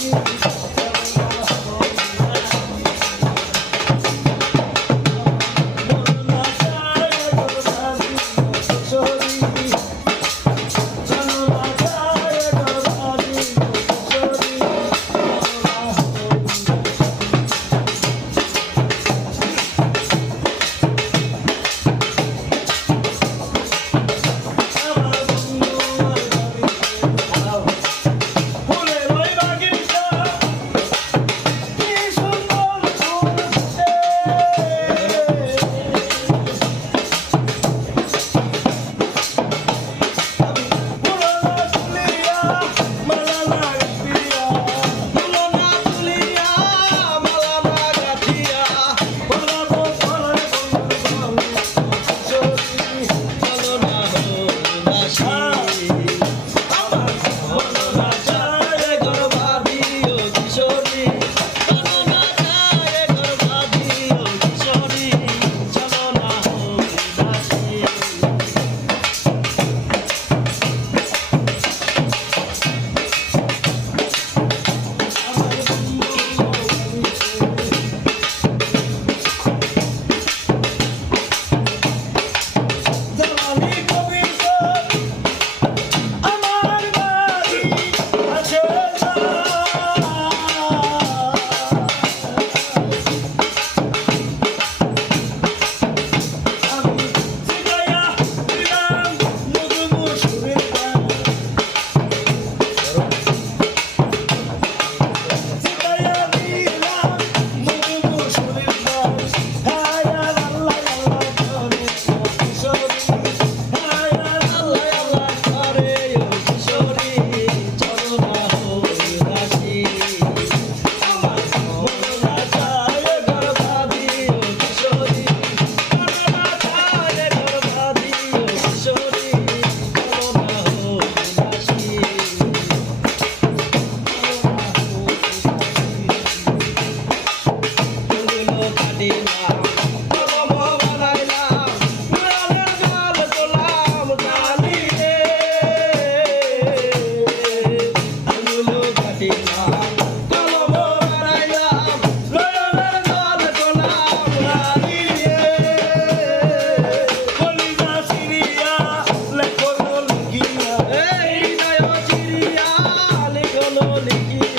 you. only you.